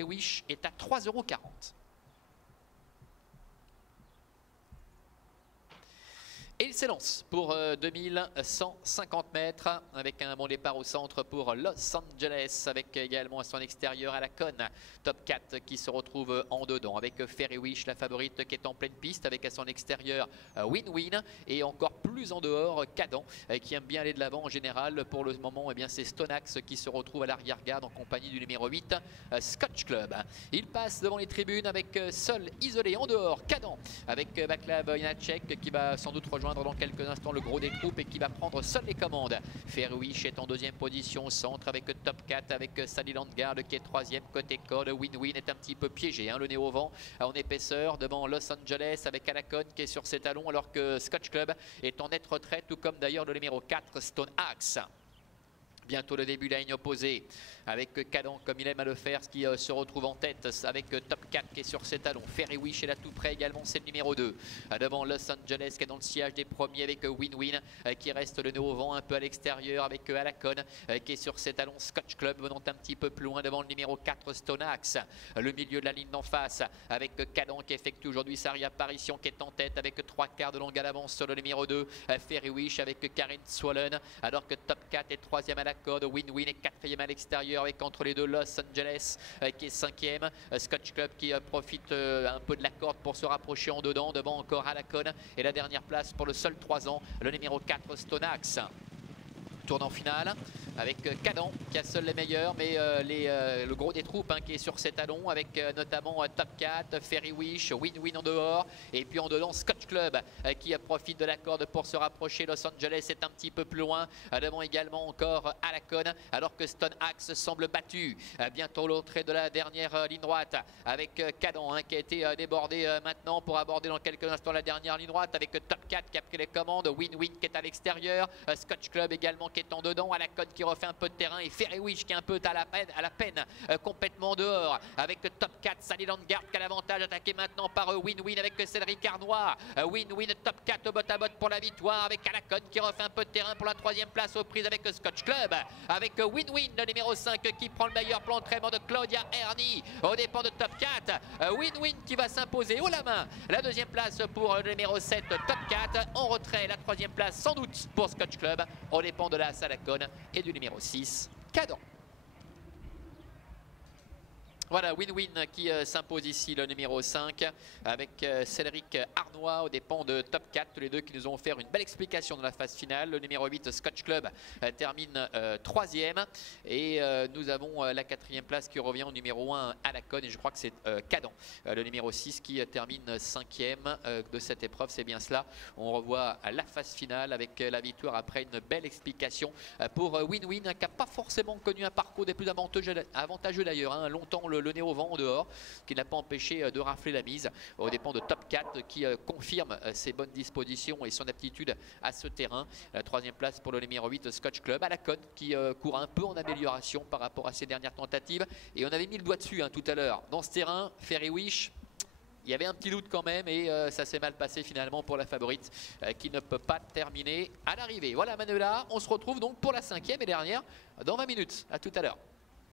Wish est à 3,40 €. Et il s'élance pour 2150 mètres avec un bon départ au centre pour Los Angeles, avec également à son extérieur Alacon, top 4 qui se retrouve en dedans avec Fairy Wish, la favorite qui est en pleine piste, avec à son extérieur Win-Win et encore plus en dehors Cadent qui aime bien aller de l'avant en général. Pour le moment, eh bien c'est Stonax qui se retrouve à l'arrière-garde en compagnie du numéro 8 Scotch Club. Il passe devant les tribunes avec seul isolé en dehors Cadent avec Vaclav Janacek qui va sans doute rejoindre dans quelques instants le gros des troupes et qui va prendre seul les commandes. Fairy Wish est en deuxième position au centre avec top 4 avec Sally Landgard qui est troisième côté code. Win-Win est un petit peu piégé, le nez au vent en épaisseur devant Los Angeles avec Alacon qui est sur ses talons alors que Scotch Club est en nette retraite, tout comme d'ailleurs le numéro 4 Stone Axe. Bientôt le début de la ligne opposée avec Cadent comme il aime à le faire, ce qui se retrouve en tête avec top 4 qui est sur ses talons. Fairy Wish est là tout près également, c'est le numéro 2. Devant Los Angeles qui est dans le sillage des premiers avec Win-Win qui reste le nez au vent un peu à l'extérieur avec Alacon qui est sur ses talons. Scotch Club venant un petit peu plus loin devant le numéro 4 Stonax. Le milieu de la ligne d'en face avec Cadent qui effectue aujourd'hui sa réapparition qui est en tête avec 3 quarts de longue à l'avance sur le numéro 2. Fairy Wish avec Karen Swollen alors que top 4 est troisième à la code. Win-Win est quatrième à l'extérieur avec entre les deux Los Angeles qui est cinquième. Scotch Club qui profite un peu de la corde pour se rapprocher en dedans. Devant encore Alacon et la dernière place pour le seul 3 ans, le numéro 4 Stonax. Tournant final avec Cadent qui a seul les meilleurs, mais le gros des troupes qui est sur ses talons avec notamment top 4, Fairy Wish, Win-Win en dehors et puis en dedans Scotch Club qui profite de la corde pour se rapprocher. Los Angeles est un petit peu plus loin, devant également encore Alacon alors que Stone Axe semble battu. Bientôt l'entrée de la dernière ligne droite avec Cadent qui a été débordé maintenant pour aborder dans quelques instants la dernière ligne droite avec top 4 qui a pris les commandes, Win-Win qui est à l'extérieur, Scotch Club également qui est en dedans, Alacon qui refait un peu de terrain et Fairy Wish qui est un peu à la peine complètement dehors avec top 4 Sally Landgard qui a l'avantage, attaqué maintenant par Win-Win avec Cédric Arnois. Win-Win top 4 bot à bot pour la victoire avec Alacon qui refait un peu de terrain pour la troisième place aux prises avec Scotch Club avec Win-Win le numéro 5 qui prend le meilleur plan d'entraînement de Claudia Ernie aux dépens de top 4. Win-Win qui va s'imposer haut la main, la deuxième place pour le numéro 7 top 4 en retrait, la troisième place sans doute pour Scotch Club aux dépens de la Alacon et du numéro 6 Cadent. Voilà, Win-Win qui s'impose ici, le numéro 5, avec Cédric Arnois aux dépens de top 4, tous les deux qui nous ont offert une belle explication dans la phase finale. Le numéro 8, Scotch Club, termine 3e. Et nous avons la 4e place qui revient au numéro 1, Alacon, et je crois que c'est Cadent, le numéro 6 qui termine 5e de cette épreuve, c'est bien cela. On revoit la phase finale avec la victoire après une belle explication pour Win-Win, qui n'a pas forcément connu un parcours des plus avantageux d'ailleurs, longtemps le nez au vent en dehors, qui n'a pas empêché de rafler la mise aux dépens de top 4 qui confirme ses bonnes dispositions et son aptitude à ce terrain. La troisième place pour le numéro 8 Scotch Club, Alacon qui court un peu en amélioration par rapport à ses dernières tentatives, et on avait mis le doigt dessus tout à l'heure. Dans ce terrain, Fairy Wish, il y avait un petit doute quand même et ça s'est mal passé finalement pour la favorite qui ne peut pas terminer à l'arrivée. Voilà Manuela, on se retrouve donc pour la 5e et dernière dans 20 minutes. À tout à l'heure.